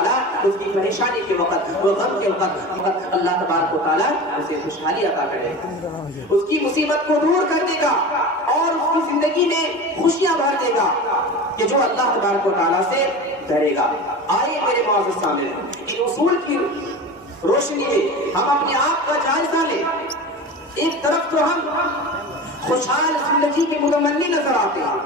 تعالیٰ اس کی پریشانی کے وقت، وہ غم کے وقت اللہ تبارک و تعالیٰ اسے خوشحالی عطا کرے گا، اس کی مصیبت کو دور کر دے گا اور اس کی زندگی میں خوشیاں بھر دے گا کہ جو اللہ تبارک و تعالیٰ سے ڈرے گا۔ آئیے میرے معزز سامنے ان اصول کی روشنی میں ہم اپنے آپ کا جائزہ لیں۔ ایک طرف تو ہم خوشحال زندگی کے متمنی نظر آتے ہیں،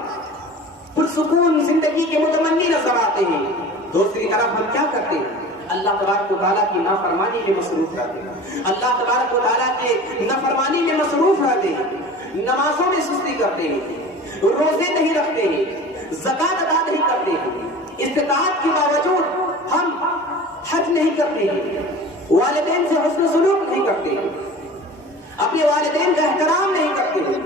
پرسکون زندگی کے متمنی نظر آتے ہیں، دوسری طرف ہم کیا کرتے ہیں؟ اللہ تبارک و تعالیٰ کی نافرمانی میں مصروف رہتے ہیں، اللہ تبارک و تعالیٰ کے نافرمانی میں مصروف رہتے ہیں، نمازوں میں سستی کرتے ہیں، روزے نہیں رکھتے ہیں، زکوٰۃ ادا نہیں کرتے ہیں، استطاعت کے باوجود ہم حج نہیں کرتے ہیں، والدین سے حسن سلوک نہیں کرتے ہیں، اپنے والدین کا احترام نہیں کرتے ہیں،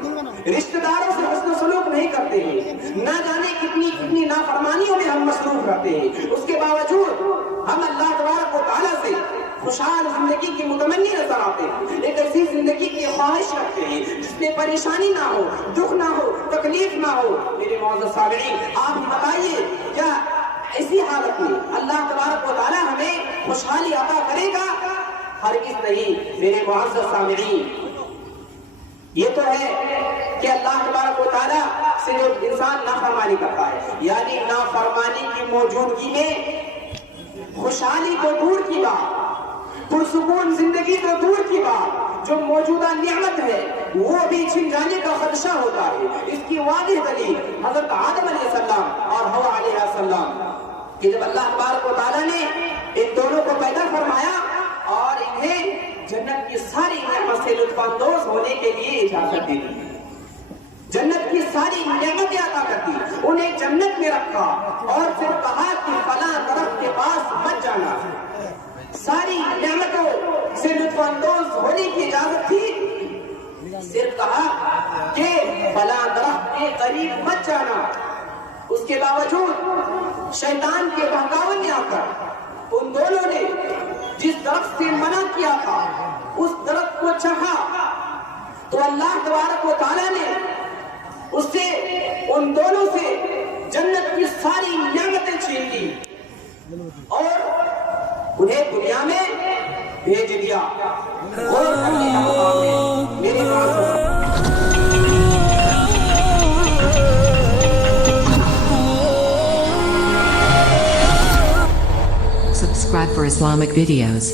رشتہ داروں سے حسن سلوک نہیں کرتے ہیں، نہ جانے کتنی نافرمانیوں میں ہم مصروف رہتے ہیں، اس کے باوجود ہم اللہ تبارک و تعالیٰ سے خوشحال زندگی کی متمنی نظر آتے ہیں، ایک ایسی زندگی کی خواہش رکھتے ہیں جس میں پریشانی نہ ہو، دکھ نہ ہو، تکلیف نہ ہو۔ میرے معزز سامعین، آپ ہی بتائیے کیا ایسی حالت میں اللہ تبارک و تعالیٰ ہمیں خوشحالی عطا کرے گا؟ ہرگز نہیں میرے معزز سامعین۔ یہ تو ہے کہ اللہ تبارک و تعالیٰ سے جو انسان نافرمانی کرتا ہے، یعنی نافرمانی کی موجودگی میں خوشحالی تو دور کی بات، پرسکون زندگی تو دور کی بات، جو موجودہ نعمت ہے وہ بھی چھن جانے کا خدشہ ہوتا ہے۔ اس کی واضح دلیل حضرت آدم علیہ السلام اور حوا علیہ السلام کہ جب اللہ تبارک و تعالیٰ نے ان دونوں کو پیدا فرمایا اور انہیں جنت کی ساری نعمت سے لطف اندوز ہونے کے لیے اجازت دے دی، جنت کی ساری نعمتیں عطا کر دی، انہیں جنت میں رکھا اور پھر کہا کہ فلاں درخت کے پاس مت جانا۔ ساری نعمتوں سے لطف اندوز ہونے کی اجازت تھی، صرف کہا کہ فلاں درخت کے قریب مت جانا۔ اس کے باوجود شیطان کے بہکاوے میں آ کر ان دونوں نے جس درخت سے منع کیا تھا اس درخت کو چکھا تو اللہ تبارک و تعالیٰ نے اس سے، ان دونوں سے جنت کی ساری نعمتیں چھین لی اور انہیں دنیا میں بھیج دیا۔ غور کرنے کا مقام ہے میرے معزز۔ Subscribe for Islamic videos.